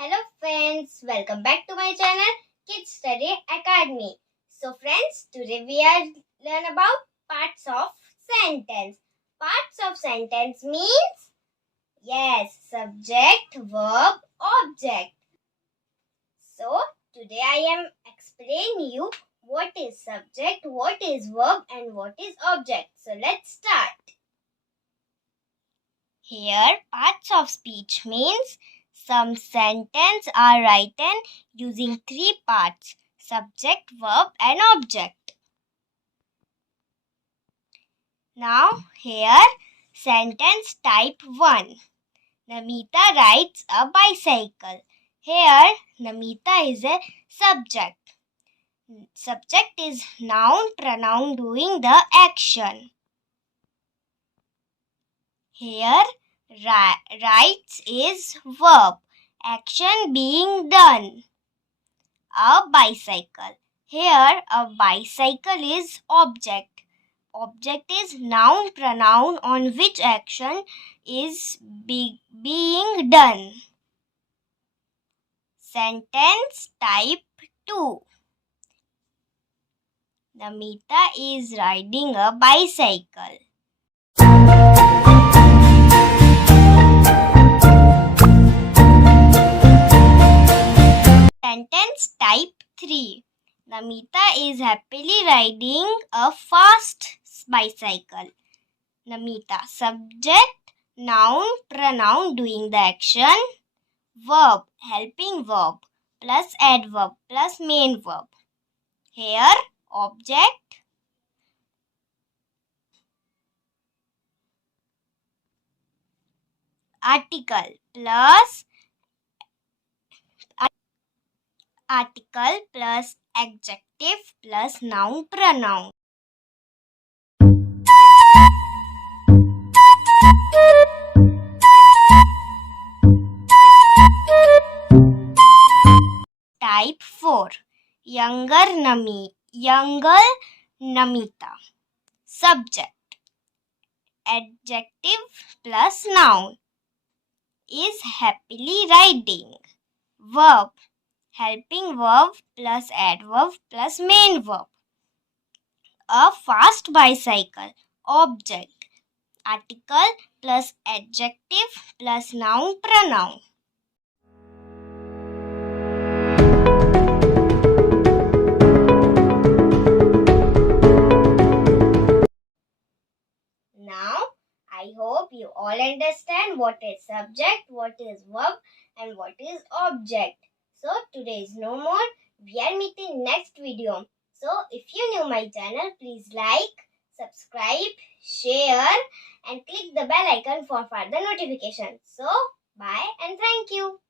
Hello friends, welcome back to my channel Kids Study Academy. So friends, today we are learn about parts of sentence. Parts of sentence means subject, verb, object. So today I am explaining you what is subject, what is verb and what is object. So let's start. Here parts of speech means some sentences are written using three parts: subject, verb and object. Now here sentence type 1. Namita rides a bicycle. Here Namita is a subject. Subject is noun pronoun doing the action. Here rides is verb, action being done. A bicycle. Here a bicycle is object. Object is noun pronoun on which action is being done. Sentence type 2. Namita is riding a bicycle. Sentence type 3. Namita is happily riding a fast bicycle. Namita subject, noun, pronoun doing the action, verb, helping verb, plus adverb, plus main verb. Here object, article plus adjective plus noun pronoun. Type 4. Younger Namita. Subject, adjective plus noun, is happily riding. Verb, helping verb plus adverb plus main verb. A fast bicycle. Object, article plus adjective plus noun pronoun. Now, I hope you all understand what is subject, what is verb and what is object. So, today is no more. We are meeting next video. So, if you new my channel, please like, subscribe, share and click the bell icon for further notifications. So, bye and thank you.